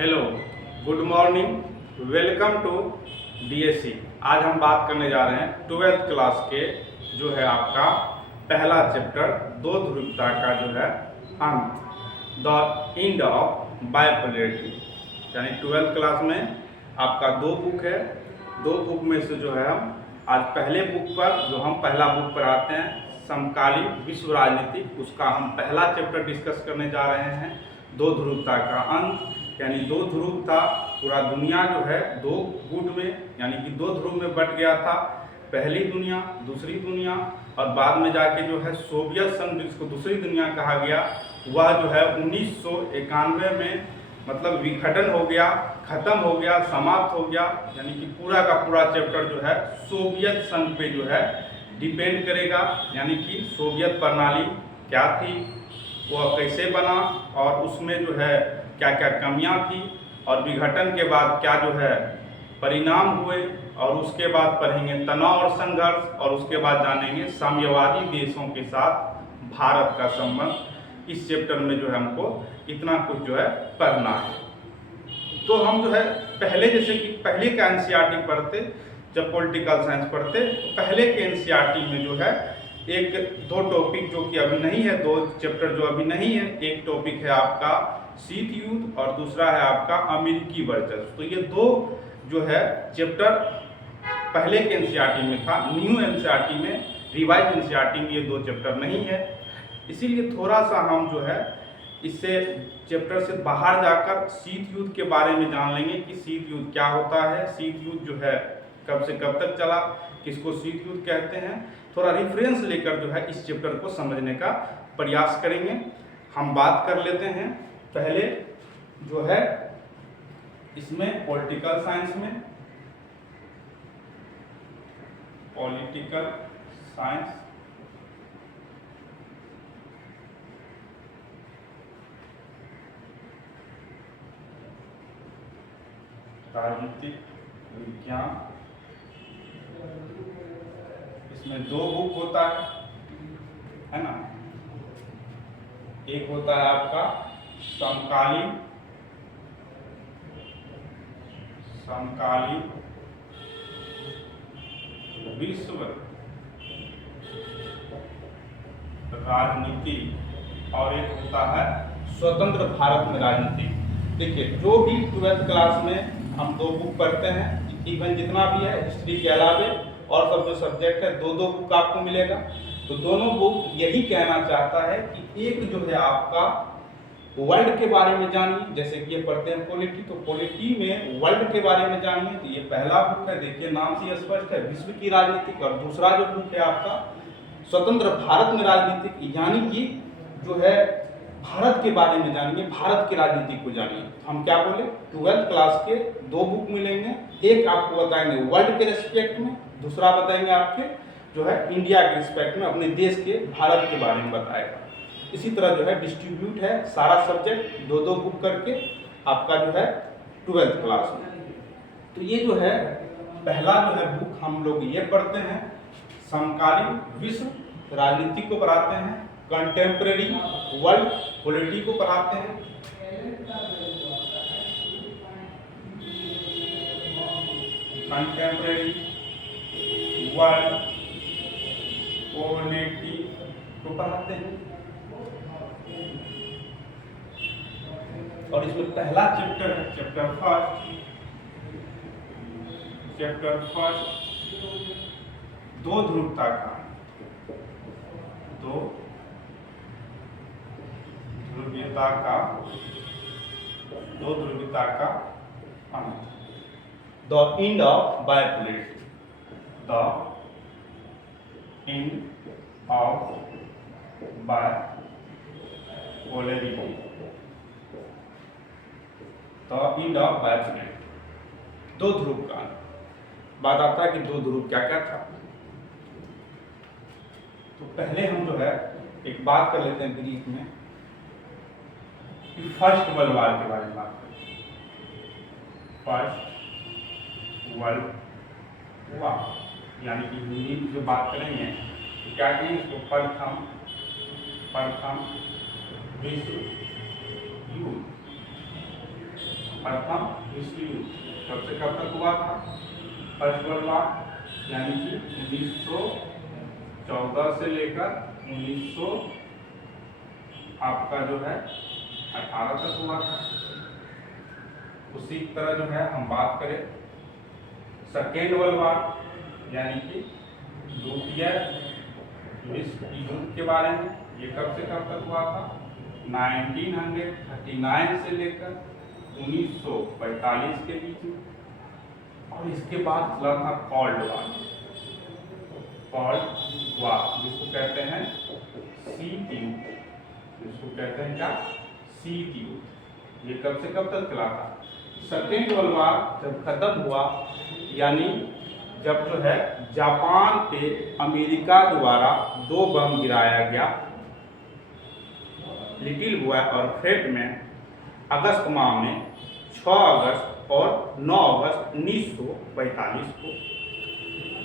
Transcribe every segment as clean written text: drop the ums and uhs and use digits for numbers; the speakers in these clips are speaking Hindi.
Hello, good morning, welcome to DSC. आज हम बात करने जा रहे हैं 12th क्लास के जो है आपका पहला चैप्टर दो ध्रुवता का जो है अंत, द एंड ऑफ बाइपोलैरिटी। यानी 12th क्लास में आपका दो बुक है, दो बुक में से जो है हम आज पहले बुक पर जो हम पहला बुक पर आते हैं समकालीन विश्व राजनीतिक, उसका हम पहला चैप्टर डिस्कस करने जा रहे हैं दो ध्रुवता का अंत। यानी दो ध्रुव था, पूरा दुनिया जो है दो गुट में यानी कि दो ध्रुव में बट गया था। पहली दुनिया, दूसरी दुनिया, और बाद में जाके जो है सोवियत संघ जिसको दूसरी दुनिया कहा गया, वह जो है 1991 में मतलब विघटन हो गया, खत्म हो गया, समाप्त हो गया। यानी कि पूरा का पूरा चैप्टर जो है सोवियत संघ पे जो है डिपेंड करेगा। यानी कि सोवियत प्रणाली क्या थी, वह कैसे बना, और उसमें जो है क्या क्या कमियां थी, और विघटन के बाद क्या जो है परिणाम हुए, और उसके बाद पढ़ेंगे तनाव और संघर्ष, और उसके बाद जानेंगे साम्यवादी देशों के साथ भारत का संबंध। इस चैप्टर में जो है हमको इतना कुछ जो है पढ़ना है। तो हम जो है पहले जैसे कि पहले का एनसीईआरटी पढ़ते, जब पॉलिटिकल साइंस पढ़ते तो पहले के एनसीईआरटी में जो है एक दो टॉपिक जो कि अभी नहीं है, दो चैप्टर जो अभी नहीं है, एक टॉपिक है आपका शीत युद्ध और दूसरा है आपका अमेरिकी वर्चस्व। तो ये दो जो है चैप्टर पहले के एनसीईआरटी में था, न्यू एनसीईआरटी में, रिवाइज एनसीईआरटी में ये दो चैप्टर नहीं है। इसीलिए थोड़ा सा हम जो है इससे चैप्टर से बाहर जाकर शीत युद्ध के बारे में जान लेंगे कि शीत युद्ध क्या होता है, शीत युद्ध जो है कब से कब तक चला, किसको शीत युद्ध कहते हैं। थोड़ा रेफरेंस लेकर जो है इस चैप्टर को समझने का प्रयास करेंगे। हम बात कर लेते हैं पहले जो है इसमें पॉलिटिकल साइंस में, पॉलिटिकल साइंस राजनीतिक विज्ञान, इसमें दो बुक होता है ना। एक होता है आपका समकालीन विश्व राजनीति, और एक होता है स्वतंत्र भारत में राजनीति। देखिए, जो भी 12th क्लास में हम दो बुक पढ़ते हैं, इवन जितना भी है हिस्ट्री के अलावे और सब जो सब्जेक्ट है, दो दो बुक आपको मिलेगा। तो दोनों बुक यही कहना चाहता है कि एक जो है आपका वर्ल्ड के बारे में जानिए, जैसे कि ये पढ़ते हैं पॉलिटी, तो पॉलिटी में वर्ल्ड के बारे में जानिए। तो ये पहला बुक है, देखिए नाम से स्पष्ट है, विश्व की राजनीतिक। और दूसरा जो बुक है आपका स्वतंत्र भारत में राजनीतिक, यानी कि जो है भारत के बारे में जानिए, भारत की राजनीति को जानिए। हम क्या बोले, 12th क्लास के दो बुक मिलेंगे, एक आपको बताएंगे वर्ल्ड के रिस्पेक्ट में, दूसरा बताएंगे आपके जो है इंडिया के रिस्पेक्ट में, अपने देश के भारत के बारे में बताएगा। इसी तरह जो है डिस्ट्रीब्यूट है सारा सब्जेक्ट दो दो बुक करके आपका जो है 12th क्लास में। तो ये जो है पहला जो है बुक हम लोग ये पढ़ते हैं, समकालीन विश्व राजनीति को पढ़ाते हैं, कंटेम्प्रेरी वर्ल्ड पॉलिटी को पढ़ाते हैं। कंटेम्प्रेरी वर्ल्ड पॉलिटी को पढ़ाते हैं। और इसमें पहला चैप्टर है चैप्टर फर्स्ट दो ध्रुवता का, दो ध्रुवीयता का अंत, the end of bipolarity, the end of bipolarity, the end of bipolarity, दो ध्रुव का अंत। बात आता है कि दो ध्रुव क्या क्या था। तो पहले हम जो है एक बात कर लेते हैं ब्रीफ में कि फर्स्ट वर्ल्ड वॉर के बारे में बात करते हैं। फर्स्ट वर्ल्ड वॉर यानी कि हिंदी में जो बात करेंगे तो क्या कहेंगे इसको, प्रथम विश्व युद्ध। प्रथम विश्व युद्ध कब से कब तक हुआ था? फर्स्ट वर्ल्ड वॉर यानी कि 1914 से लेकर 1900 आपका जो है 18 तक हुआ था। उसी तरह जो है हम बात करें सेकेंड वर्ल्ड वॉर यानी कि द्वितीय विश्व युद्ध के बारे में, ये कब से कब तक हुआ था? 1939 से लेकर 1945 के बीच में। और इसके बाद चला था कोल्ड वॉर, जिसको कहते हैं शीत युद्ध, जिसको कहते हैं क्या? शीत युद्ध। ये कब से कब तक चला था? सेकेंड वर्ल्ड वॉर जब खत्म हुआ यानी जब जो है जापान पे अमेरिका द्वारा 2 बम गिराया गया लिटिल बॉय और फ्रेट में अगस्त माह में 6 अगस्त और 9 अगस्त 1945 को,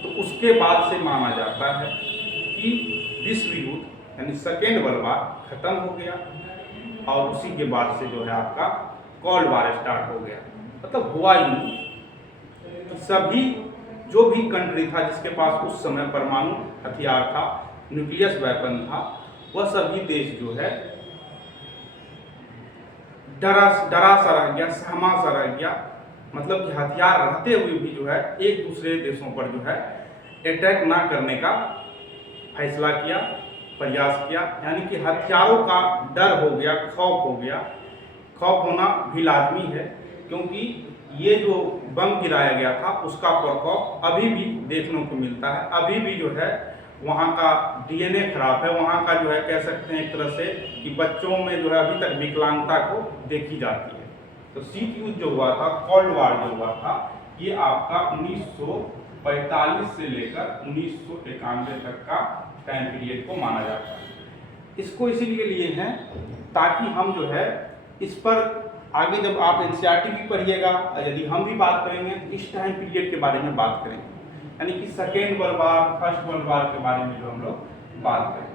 तो उसके बाद से माना जाता है कि विश्व युद्ध यानी सेकेंड वर्ल्ड वॉर खत्म हो गया और उसी के बाद से जो है आपका कोल्ड वॉर स्टार्ट हो गया। मतलब हुआ ही नहीं, सभी जो भी कंट्री था जिसके पास उस समय परमाणु हथियार था, न्यूक्लियस वेपन था, वह सभी देश जो है डरा सा रह गया, सहमा सा रह गया। मतलब कि हथियार रहते हुए भी जो है एक दूसरे देशों पर जो है अटैक ना करने का फैसला किया, प्रयास किया। यानी कि हथियारों का डर हो गया, खौफ हो गया। खौफ होना भी लाजमी है क्योंकि ये जो बम गिराया गया था उसका प्रकोप अभी भी देखने को मिलता है। अभी भी जो है वहाँ का DNA खराब है, वहाँ का जो है कह सकते हैं एक तरह से कि बच्चों में जो है अभी तक विकलांगता को देखी जाती है। तो शीत युद्ध जो हुआ था, कोल्ड वॉर जो हुआ था, ये आपका 1945 से लेकर 1991 तक का टाइम पीरियड को माना जाता है। इसको इसीलिए लिए हैं ताकि हम जो है इस पर आगे जब आप NCERT भी पढ़िएगा, यदि हम भी बात करेंगे तो इस टाइम पीरियड के बारे में बात करेंगे, यानी कि second world war, first world war के बारे में जो हम लोग बात करेंगे।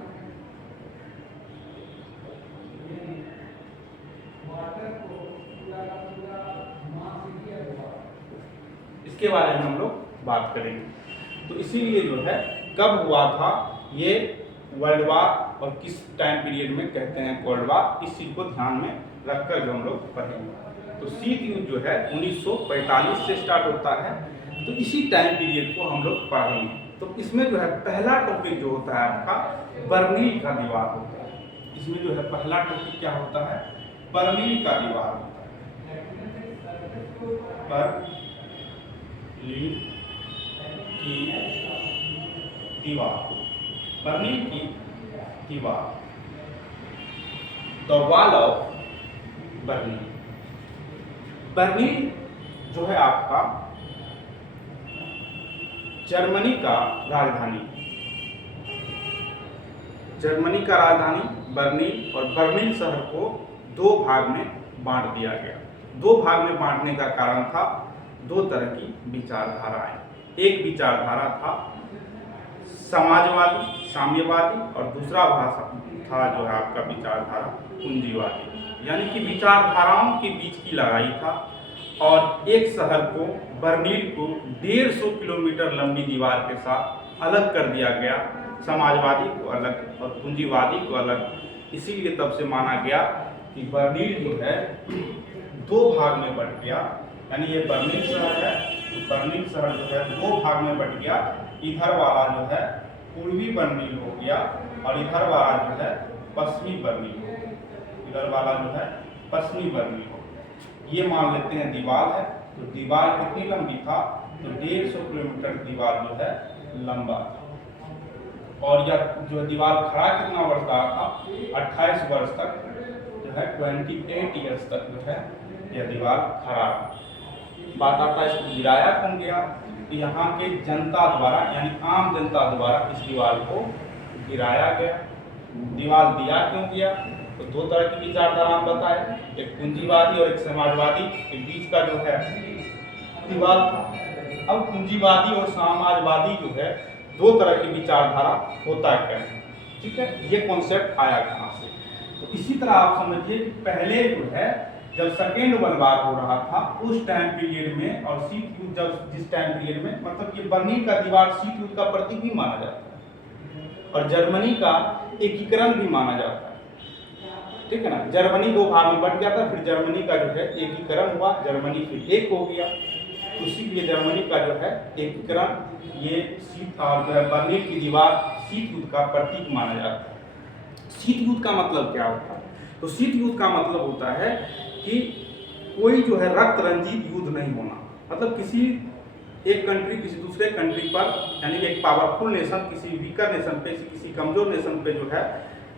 इसके बारे में हम लोग बात करेंगे। तो इसीलिए जो है कब हुआ था ये वर्ल्ड वॉर और किस टाइम पीरियड में कहते हैं कोल्ड वॉर, इस चीज को ध्यान में रखकर जो हम लोग पढ़ेंगे। तो शीत युद्ध जो है 1945 से स्टार्ट होता है, तो इसी टाइम पीरियड को हम लोग पढ़ेंगे। तो इसमें जो है पहला टॉपिक जो होता है आपका बर्लिन का दीवार होता है। इसमें जो है पहला टॉपिक क्या होता है? बर्लिन का दीवार होता है। बर्लिन की दीवार, बर्लिन की दीवार, the wall of Berlin. Berlin जो है आपका जर्मनी का राजधानी, जर्मनी का राजधानी बर्लिन, और बर्लिन शहर को 2 भाग में बांट दिया गया। 2 भाग में बांटने का कारण था 2 तरह की विचारधाराएं। एक विचारधारा था समाजवादी, साम्यवादी, और दूसरा भाषा था जो है आपका विचारधारा पूंजीवादी। यानी कि विचारधाराओं के बीच की लड़ाई था और एक शहर को, बर्लिन को 150 किलोमीटर लंबी दीवार के साथ अलग कर दिया गया, समाजवादी को अलग और पूंजीवादी को अलग। इसीलिए तब से माना गया कि बर्लिन जो है 2 भाग में बट गया। यानी ये बर्लिन शहर है, तो बर्लिन शहर जो है 2 भाग में बट गया। इधर वाला जो है पूर्वी बर्लिन हो गया और इधर वाला जो है पश्चिमी बर्लिन हो गया। इधर वाला जो है पश्चिमी बर्लिन हो गया। ये मान लेते हैं दीवार है। तो दीवार कितनी लंबी था? तो 150 किलोमीटर दीवार जो है लंबा था। और यह जो दीवार खड़ा कितना वर्ष रहा था? 28 वर्ष तक जो है 28 ईयर्स तक जो है यह दीवार खड़ा। बात आता है इसको गिराया कौन गया? तो यहाँ के जनता द्वारा, यानी आम जनता द्वारा इस दीवार को गिराया गया। दीवार दिया क्यों गया? तो 2 तरह की विचारधारा हम बताए, एक पूंजीवादी और एक समाजवादी के बीच का जो है दीवार था। अब पूंजीवादी और समाजवादी जो है 2 तरह की विचारधारा होता क्या है, ठीक है? ये कॉन्सेप्ट आया कहाँ से? तो इसी तरह आप समझिए कि पहले जो है जब सेकेंड वर्ल्ड वार हो रहा था उस टाइम पीरियड में, और शीत युद्ध जब जिस टाइम पीरियड में, मतलब ये बर्लिन का दीवार शीत युद्ध का प्रतीक भी माना जाता है और जर्मनी का एकीकरण भी माना जाता है, ठीक है ना। जर्मनी दो भाग में बट गया था, फिर जर्मनी का जो है एकीकरण हुआ, जर्मनी फिर एक हो गया, उसी लिए जर्मनी का जो है एकीकरण, ये शीत और जो है बर्लिन की दीवार शीत युद्ध का प्रतीक माना जाता है। शीत युद्ध का मतलब क्या होता है? तो शीत युद्ध का मतलब होता है कि कोई जो है रक्त रंजित युद्ध नहीं होना, मतलब किसी एक कंट्री किसी दूसरे कंट्री पर, यानी कि एक पावरफुल नेशन किसी वीकर नेशन पे, किसी कमजोर नेशन पे जो है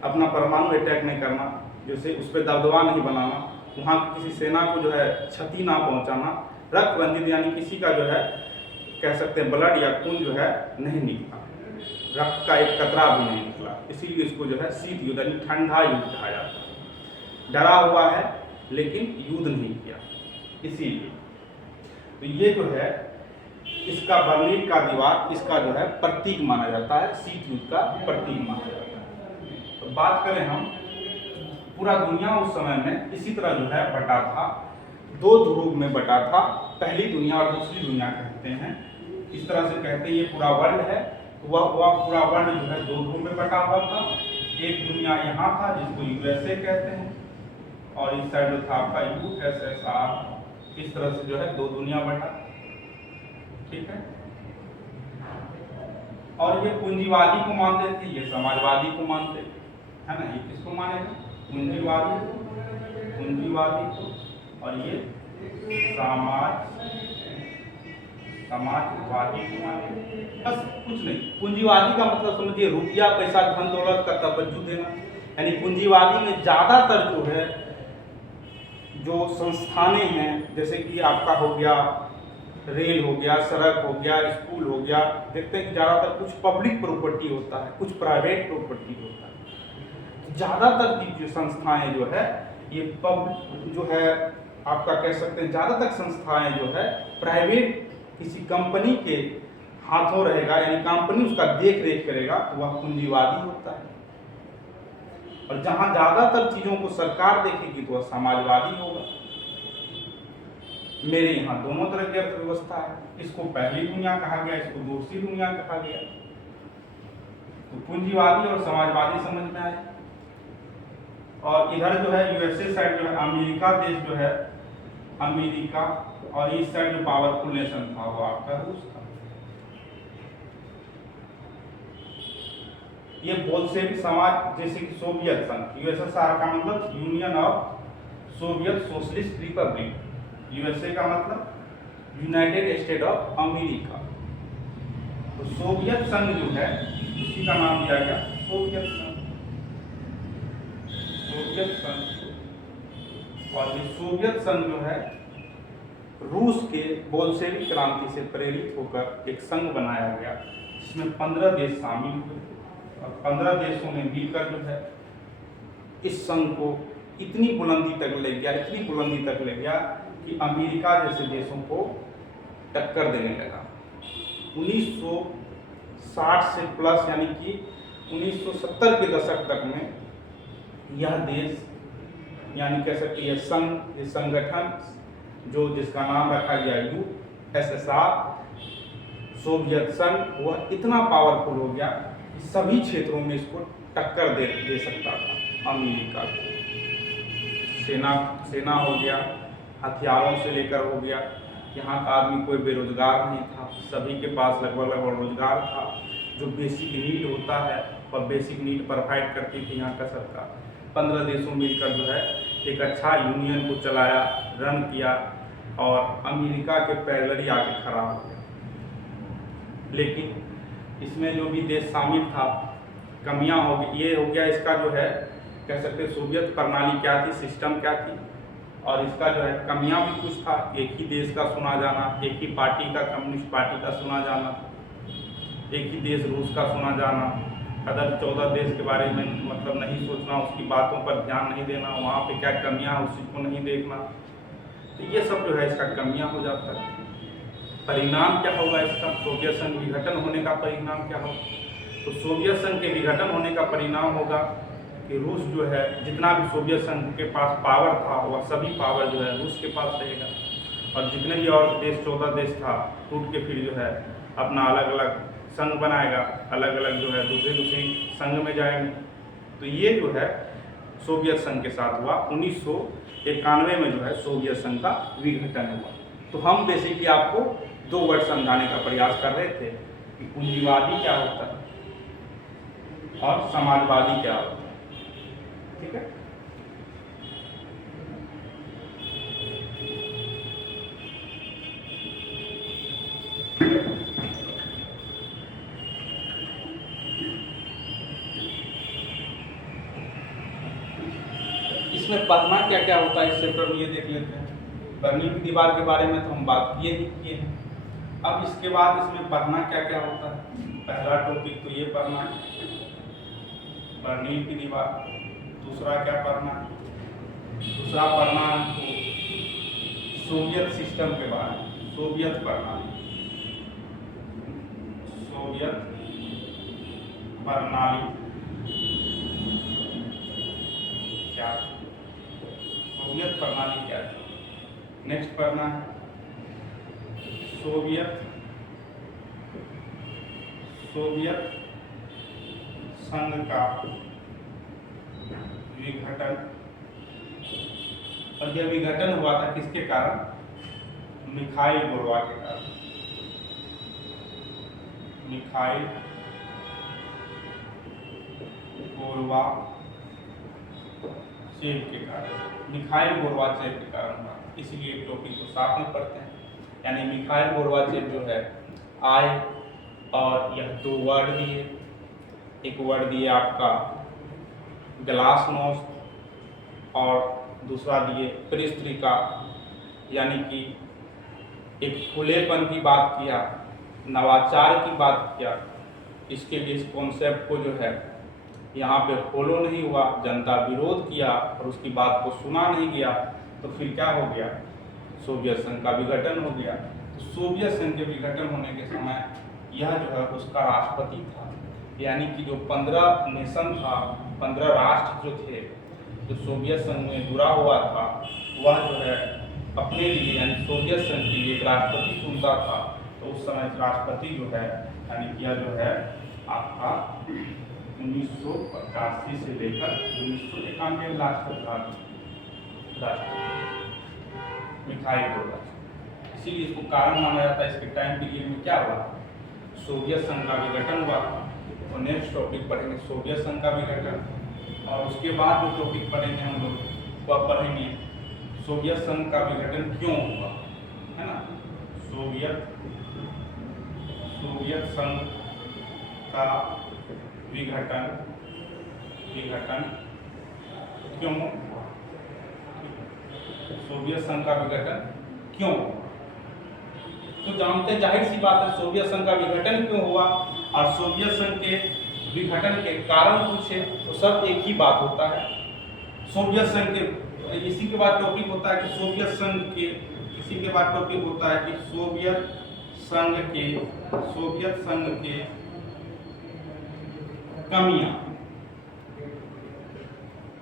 अपना परमाणु अटैक नहीं करना, जैसे उस पर दबदबा नहीं बनाना, वहाँ किसी सेना को जो है क्षति ना पहुँचाना, रक्त रंजित यानी किसी का जो है कह सकते हैं ब्लड या खून जो है नहीं निकला, रक्त का एक कतरा भी नहीं निकला, इसीलिए इसको जो है शीत युद्ध यानी ठंडा युद्ध कहा जाता है। डरा हुआ है लेकिन युद्ध नहीं किया, इसीलिए। तो ये जो है इसका बर्लिन का दीवार इसका जो है प्रतीक माना जाता है, शीत युद्ध का प्रतीक माना जाता है। तो बात करें हम, पूरा दुनिया उस समय में इसी तरह जो है बटा था, दो ध्रुव में बटा था, पहली दुनिया और दूसरी दुनिया कहते हैं, इस तरह से कहते हैं। ये पूरा वर्ल्ड है, वह पूरा वर्ल्ड जो है दो ध्रुव में बटा हुआ था। एक दुनिया यहाँ था जिसको यूएसए कहते हैं, और इस साइड जो था आपका यूएसएसआर, इस तरह से जो है दो दुनिया बटा, ठीक है। और ये पूंजीवादी को मानते थे, ये समाजवादी को मानते थे, है ना। ये किसको मानेगा? पूंजीवादी, पूंजीवादी को, और ये समाजवादी को मानेगा। बस कुछ नहीं। पूंजीवादी का मतलब समझिए रुपया पैसा धन दौलत का तवज्जो देना, यानी पूंजीवादी में ज़्यादातर जो है जो संस्थानें हैं, जैसे कि आपका हो गया रेल हो गया, सड़क हो गया, स्कूल हो गया, देखते हैं कि ज़्यादातर कुछ पब्लिक प्रॉपर्टी होता है, कुछ प्राइवेट प्रॉपर्टी होता है। ज़्यादातर जो संस्थाएं जो है ये पब्लिक जो है आपका कह सकते हैं, ज़्यादातर संस्थाएं जो है प्राइवेट किसी कंपनी के हाथों रहेगा, यानी कंपनी उसका देख रेख करेगा, तो वह पूंजीवादी होता है। और जहां ज़्यादातर चीज़ों को सरकार देखेगी तो वह समाजवादी होगा। मेरे यहाँ दोनों तरह की अर्थव्यवस्था है, इसको पहली दुनिया कहा गया, इसको दूसरी दुनिया कहा गया। तो पूंजीवादी और समाजवादी समझ में आए। और इधर जो है यूएसए साइड जो है अमेरिका देश जो है, अमेरिका, और इस साइड जो पावरफुल नेशन था वो आपका रूस था। ये बोल्शेविक समाज, जैसे कि सोवियत संघ, यूएसएसआर का मतलब union of Soviet socialist Republic, USA का मतलब यूनाइटेड स्टेट ऑफ अमेरिका। तो सोवियत संघ जो है उसी का नाम दिया गया सोवियत संघ, सोवियत संघ। और ये सोवियत संघ जो है रूस के बोल्शेविक क्रांति से प्रेरित होकर एक संघ बनाया गया, जिसमें 15 देश शामिल हुए, और 15 देशों ने मिलकर जो है इस संघ को इतनी बुलंदी तक ले गया, इतनी बुलंदी तक ले गया कि अमेरिका जैसे देशों को टक्कर देने लगा। 1960 से प्लस, यानी कि 1970 के दशक तक में यह देश, यानी कह सकते हैं संघ, ये संगठन जो जिसका नाम रखा गया यूएसएसआर, सोवियत संघ, वह इतना पावरफुल हो गया कि सभी क्षेत्रों में इसको टक्कर दे सकता था अमेरिका को। सेना हो गया, हथियारों से लेकर हो गया, यहाँ का आदमी कोई बेरोजगार नहीं था, सभी के पास लगभग रोजगार था। जो बेसिक नीड होता है वह बेसिक नीड प्रोवाइड करती थी यहाँ का सरकार। 15 देशों मिलकर जो है एक अच्छा यूनियन को चलाया, रन किया, और अमेरिका के पैरेलल आके खड़ा हो गया। लेकिन इसमें जो भी देश शामिल था, कमियां हो गई। ये हो गया इसका जो है कह सकते सोवियत प्रणाली क्या थी, सिस्टम क्या थी, और इसका जो है कमियां भी कुछ था। एक ही देश का सुना जाना, एक ही पार्टी का, कम्युनिस्ट पार्टी का सुना जाना, एक ही देश रूस का सुना जाना, अदर 14 देश के बारे में मतलब नहीं सोचना, उसकी बातों पर ध्यान नहीं देना, वहाँ पे क्या कमियां हैं उसी को नहीं देखना। तो ये सब जो है इसका कमियां हो जाता है। परिणाम क्या होगा इसका? सोवियत संघ विघटन होने का परिणाम क्या होगा? तो सोवियत संघ के विघटन होने का परिणाम होगा कि रूस जो है जितना भी सोवियत संघ के पास पावर था वह सभी पावर जो है रूस के पास रहेगा, और जितने भी और देश 14 देश था टूट के फिर जो है अपना अलग अलग संघ बनाएगा, अलग अलग जो है दूसरे संघ में जाएंगे। तो ये जो है सोवियत संघ के साथ हुआ। 1991 में जो है सोवियत संघ का विघटन हुआ। तो हम बेसिकली आपको दो वर्ड समझाने का प्रयास कर रहे थे कि पूंजीवादी क्या होता है और समाजवादी क्या होता है। ठीक है, इसमें पढ़ना क्या क्या होता है इस चैप्टर में ये देख लेते हैं। बर्लिन की दीवार के बारे में तो हम बात किए हैं। अब इसके बाद इसमें पढ़ना क्या क्या होता है। पहला टॉपिक तो ये पढ़ना है बर्लिन की दीवार। दूसरा क्या पढ़ना है, दूसरा पढ़ना है सोवियत सिस्टम के बारे में, सोवियत प्रणाली, सोवियत प्रणाली क्या, सोवियत प्रणाली क्या है। नेक्स्ट पढ़ना है सोवियत संघ का विघटन। और यह विघटन हुआ था किसके कारण, मिखाइल गोर्बाचेव के कारण, मिखाइल गोर्बाचेव के कारण, मिखाइल गोर्बाचेव के कारण हुआ। इसलिए एक टॉपिक को साथ में पढ़ते हैं। यानी मिखाइल गोर्बाचेव जो है आए और यह दो वर्ड दिए। एक वर्ड दिए आपका ग्लासनोस्ट और दूसरा दिए पेरेस्ट्रोइका, यानी कि एक खुलेपन की बात किया, नवाचार की बात किया। इसके लिए इस कॉन्सेप्ट को जो है यहाँ पे फॉलो नहीं हुआ, जनता विरोध किया और उसकी बात को सुना नहीं गया, तो फिर क्या हो गया, सोवियत संघ का विघटन हो गया। तो सोवियत संघ के विघटन होने के समय यह जो है उसका राष्ट्रपति था, यानी कि जो 15 नेशन था, 15 राष्ट्र जो थे जो सोवियत संघ में जुड़ा हुआ था, वह जो है अपने लिए यानी सोवियत संघ के लिए एक राष्ट्रपति चुनता था। तो उस समय राष्ट्रपति जो है यानी कि यह जो है आपका 1985 से लेकर 1991 लास्ट तक राष्ट्रपति मिखाइल गोर्बाचेव। इसीलिए इसको कारण माना जाता है। इसके टाइम पीरियड में क्या हुआ, सोवियत संघ का विघटन हुआ। और नेक्स्ट टॉपिक पढ़ेंगे सोवियत संघ का विघटन, और उसके बाद जो टॉपिक पढ़ेंगे हम लोग वह पढ़ेंगे सोवियत संघ का विघटन क्यों हुआ, है ना। सोवियत संघ का विघटन क्यों, सोवियत संघ का विघटन क्यों। तो जानते जाहिर सी बात है सोवियत संघ का विघटन क्यों हुआ, और सोवियत संघ के विघटन के कारण पूछे तो सब एक ही बात होता है। सोवियत संघ के इसी के बाद टॉपिक होता है कि सोवियत संघ के, इसी के बाद टॉपिक होता है कि सोवियत संघ के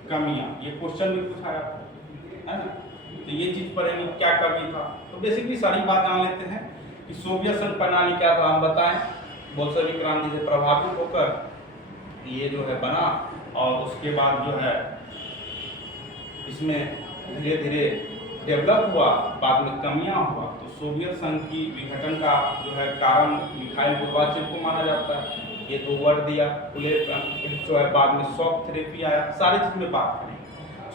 कमियां, ये क्वेश्चन भी पूछा है ना। तो ये चीज पढ़ेंगे क्या कमी था। तो बेसिकली सारी बात जान लेते हैं कि सोवियत संघ प्रणाली क्या था। हम बताएं बोल्शेविक क्रांति से प्रभावित होकर ये जो है बना, और उसके बाद जो है इसमें धीरे धीरे डेवलप हुआ, बाद में कमियां हुआ। तो सोवियत संघ की विघटन का जो है कारण मिखाइल गोर्बाचेव को माना जाता है। ये दो वर्ड दिया, जो है बाद में शॉक थेरेपी आया, सारी चीज में बात करेंगे।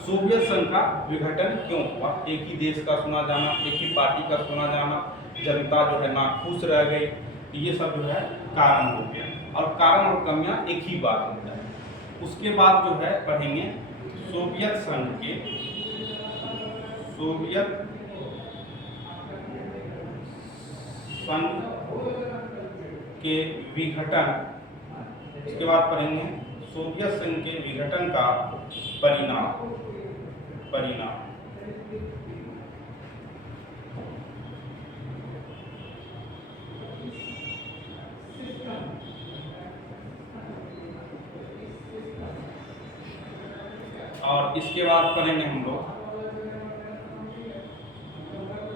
सोवियत संघ का विघटन क्यों हुआ, एक ही देश का सुना जाना, एक ही पार्टी का सुना जाना, जनता जो है नाखुश रह गई, ये सब जो है कारण हो गया। और कारण और कमियां एक ही बात होता है। उसके बाद जो है पढ़ेंगे सोवियत संघ के विघटन। इसके बाद पढ़ेंगे सोवियत संघ के विघटन का परिणाम। अब इसके बाद पढ़ेंगे हम लोग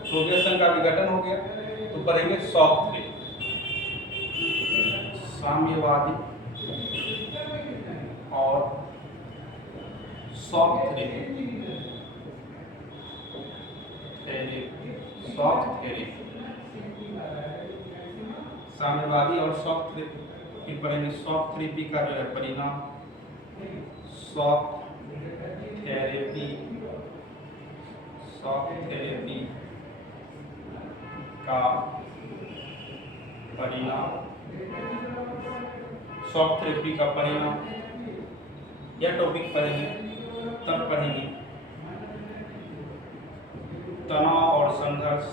प्रोग्रेशन का विघटन हो गया, तो पढ़ेंगे शॉक थ्री, साम्यवादी और शॉक थ्योरी, शॉक थ्योरी, साम्यवादी और शॉक थ्योरी। फिर पढ़ेंगे शॉक थेरेपी का जो है परिणाम, शॉक थेरेपी, शॉक थेरेपी का परिणाम, शॉक थेरेपी का परिणाम, यह टॉपिक पढ़ेंगे। तब पढ़ेंगे तनाव और संघर्ष,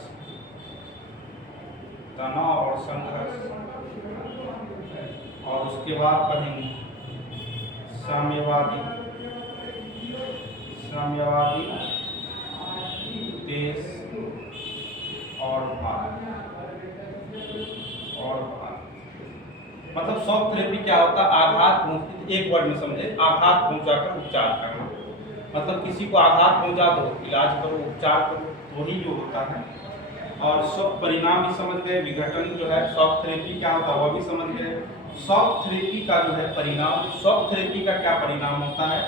तनाव और संघर्ष, और उसके बाद पढ़ेंगे साम्यवादी, साम्यवादी देश और भारत, और भारत। मतलब शॉक थेरेपी क्या होता है? आघात पहुंच, एक वर्ड में समझे, आघात पहुंचाकर उपचार करना। मतलब किसी को आघात पहुंचा दो, इलाज करो, उपचार करो, वही जो होता है। और शॉक परिणाम भी समझ गए, विघटन जो है शॉक थेरेपी क्या होता है वह भी समझ गए। शॉक थेरेपी का जो है परिणाम, शॉक थेरेपी का क्या परिणाम होता है?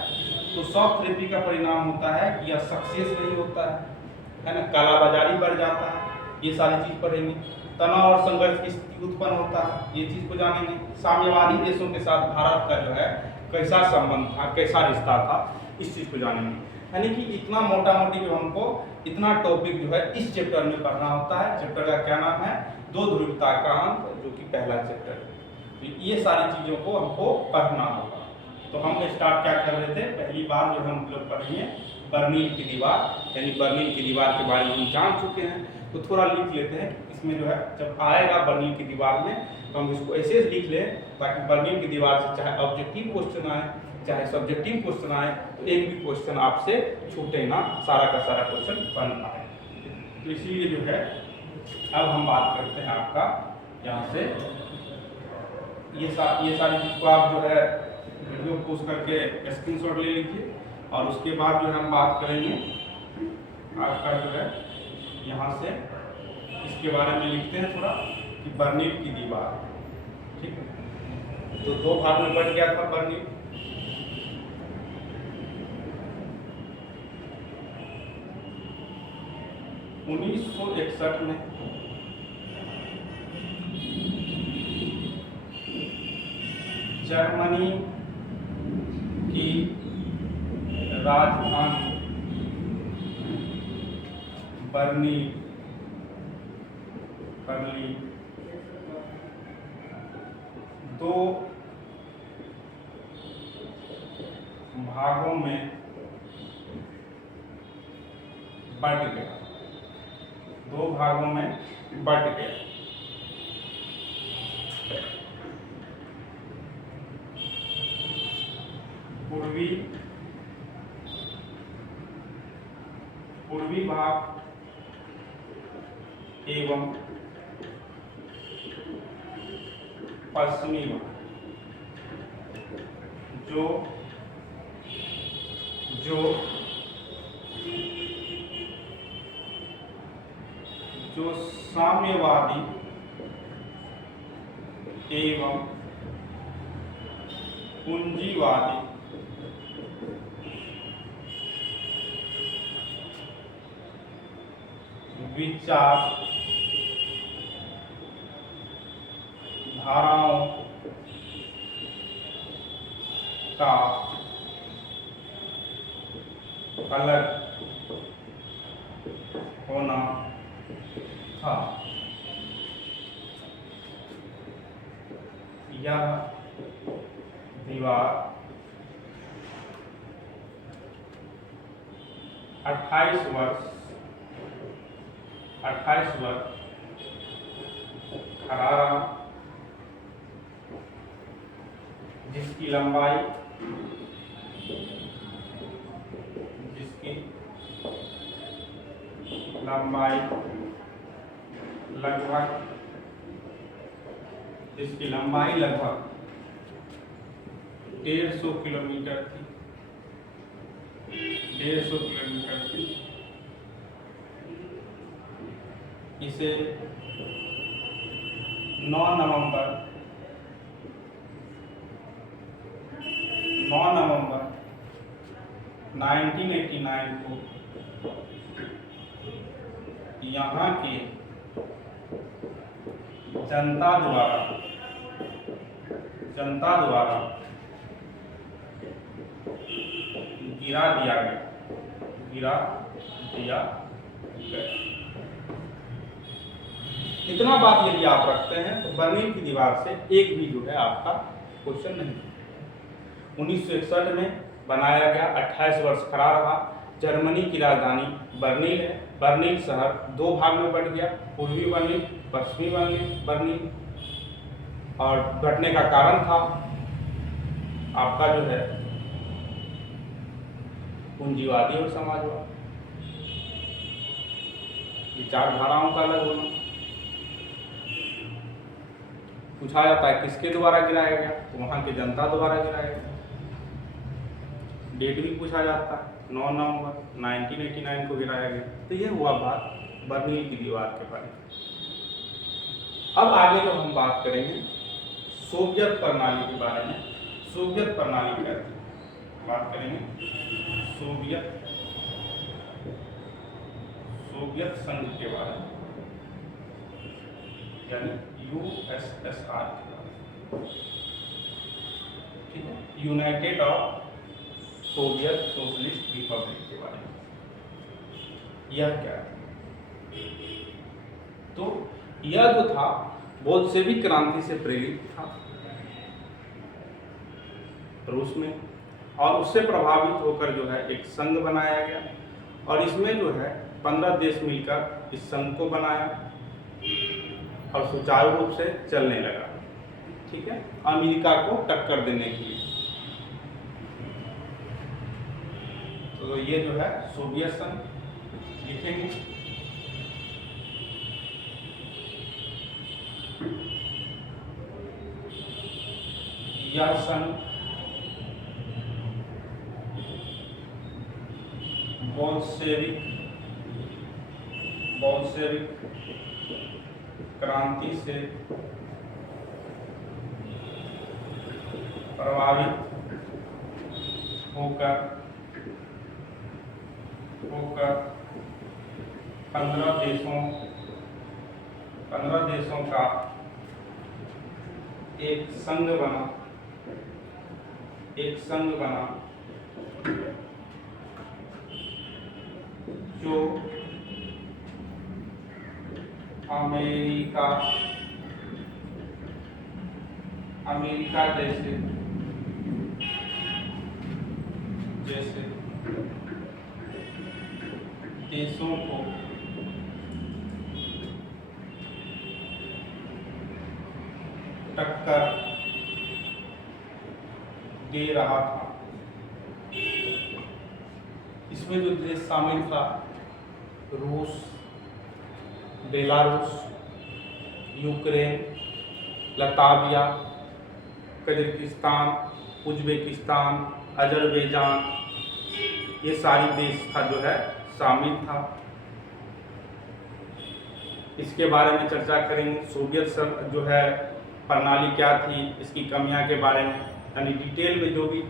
तो शॉक थेरेपी का परिणाम होता है कि यह सक्सेस नहीं होता है ना, कालाबाजारी बढ़ जाता है, ये सारी चीज पढ़ेंगे। तनाव और संघर्ष की स्थिति उत्पन्न होता है, ये चीज को जानेंगे। साम्यवादी देशों के साथ भारत का जो है कैसा संबंध था, कैसा रिश्ता था, इस चीज को जानेंगे। यानी कि इतना मोटा मोटी जो हमको इतना टॉपिक जो है इस चैप्टर में पढ़ना होता है। चैप्टर का क्या नाम है? दो ध्रुवता का अंत, जो कि पहला चैप्टर है। ये सारी चीजों को हमको पढ़ना होगा। तो हम स्टार्ट क्या कर रहे थे? पहली बार जो हम लोग पढ़ेंगे बर्निल की दीवार, यानी बर्निल की दीवार के बारे में हम जान चुके हैं, तो थोड़ा लिख लेते हैं। इसमें जो है जब आएगा बर्निल की दीवार में तो हम इसको ऐसे लिख लें ताकि बर्निल की दीवार से चाहे ऑब्जेक्टिव क्वेश्चन आए चाहे सब्जेक्टिव क्वेश्चन आए तो एक भी क्वेश्चन आपसे छूटे ना, सारा का सारा क्वेश्चन बन पाए। तो इसीलिए जो है अब हम बात करते हैं आपका यहाँ से ये सारी चीज़ को आप जो है वीडियो पोस्ट करके स्क्रीनशॉट ले लीजिए। और उसके बाद जो है हम बात करेंगे आपका जो है यहाँ से इसके बारे में लिखते हैं थोड़ा कि बर्निल की दीवार, ठीक है। तो दो भाग में बन गया था बर्निल। उन्नीस सौ 61 में जर्मनी की राजधानी बर्लिन दो भागों में बट गया, दो भागों में बट गया। पूर्वी भाग एवं पश्चिमी भाग, जो साम्यवादी एवं पूंजीवादी विचार धाराओं का अलग होना था। यह दीवार 28 वर्ष खड़ा रहा, जिसकी लंबाई लगभग 150 किलोमीटर थी। 600 किलोमीटर की इसे 9 नवंबर 1989 को यहाँ के जनता द्वारा गिरा दिया गया। इतना बात यदि आप रखते हैं तो बर्लिन की दीवार से एक भी जो है आपका क्वेश्चन नहीं। 1961 में बनाया गया, 28 वर्ष खड़ा रहा। जर्मनी की राजधानी बर्लिन है। बर्लिन शहर दो भाग में बट गया, पूर्वी बर्लिन, पश्चिमी बर्लिन। और घटने का कारण था आपका जो है पूंजीवादी और समाजवाद, विचारधाराओं का अलग होना। पूछा जाता है किसके द्वारा गिराया गया, तो वहां की जनता द्वारा गिराया गया। डेट भी पूछा जाता है, 9 नवंबर 1989 को गिराया गया। तो ये हुआ बात बर्लिन की दीवार के बारे में। अब आगे जो हम बात करेंगे सोवियत प्रणाली के बारे में। सोवियत प्रणाली क्या थी, बात करेंगे सोवियत संघ के बारे में, यानी USSR के बारे में। ठीक है, United of Soviet socialist Republic के बारे में। यह क्या है, तो यह जो था बोल्शेविक क्रांति से प्रेरित था रूस में, और उससे प्रभावित होकर जो है एक संघ बनाया गया। और इसमें जो है 15 देश मिलकर इस संघ को बनाया और सुचारू रूप से चलने लगा। ठीक है, अमेरिका को टक्कर देने के लिए। तो ये जो है सोवियत संघ लिखेंगे। यह संघ बोल्शेविक क्रांति से प्रभावित होकर 15 देशों का एक संघ बना जो अमेरिका जैसे देशों को टक्कर दे रहा था। इसमें जो देश शामिल था रूस, Belarus, Ukraine, Latvia, Kazakhstan, Uzbekistan, Azerbaijan, ये सारी देश था जो है शामिल था। इसके बारे में चर्चा करेंगे। सोवियत संघ जो है प्रणाली क्या थी, इसकी कमियां के बारे में, यानी डिटेल में जो भी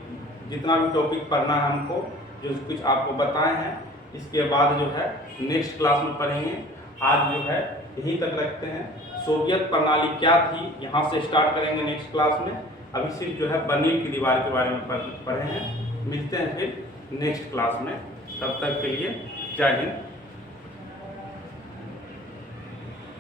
जितना भी टॉपिक पढ़ना है हमको, जो कुछ आपको बताए हैं, इसके बाद जो है नेक्स्ट क्लास में पढ़ेंगे। आज जो है यहीं तक रखते हैं। सोवियत प्रणाली क्या थी यहाँ से स्टार्ट करेंगे नेक्स्ट क्लास में। अभी सिर्फ जो है बर्लिन की दीवार के बारे में पढ़े हैं। मिलते हैं फिर नेक्स्ट क्लास में, तब तक के लिए जय हिंद।